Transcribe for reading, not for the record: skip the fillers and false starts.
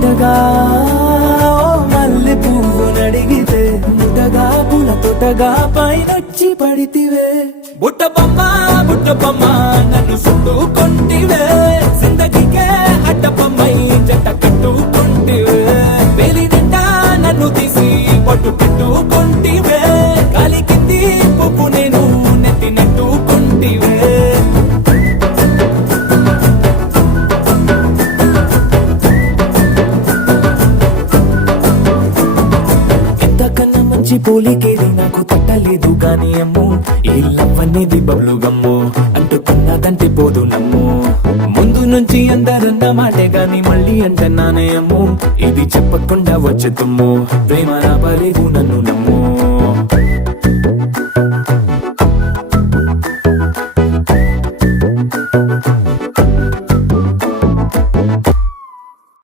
మొదటగా మల్లె పువ్వు నడిగితే ముదగా పుల తొటగా పైనొచ్చి పడితివే బుట్ట బొమ్మ నన్ను చుట్టుకొంటివే జిందగీకే అడ్డపమ్మై జంట కట్టుకొంటివే వేలి నిండా నన్ను తీసి పట్టు పెట్టుకొంటివే గాలి కింది పువ్వు నేను నెట్టినట్టుకొంటివే పోలికేది నాకు తట్టలేదు గాని అమ్ము ఈ లవ్ అనేది బబ్లు గమ్ము అంటుకున్నదంటే పోదు నమ్ము ముందు నుంచి అందరన్న మాటే గాని మళ్ళీ అంటున్నానే అమ్ము ఇది చెప్పకుండా వచ్చే తుమ్ము ప్రేమ రాబలేదు నన్ను నమ్ము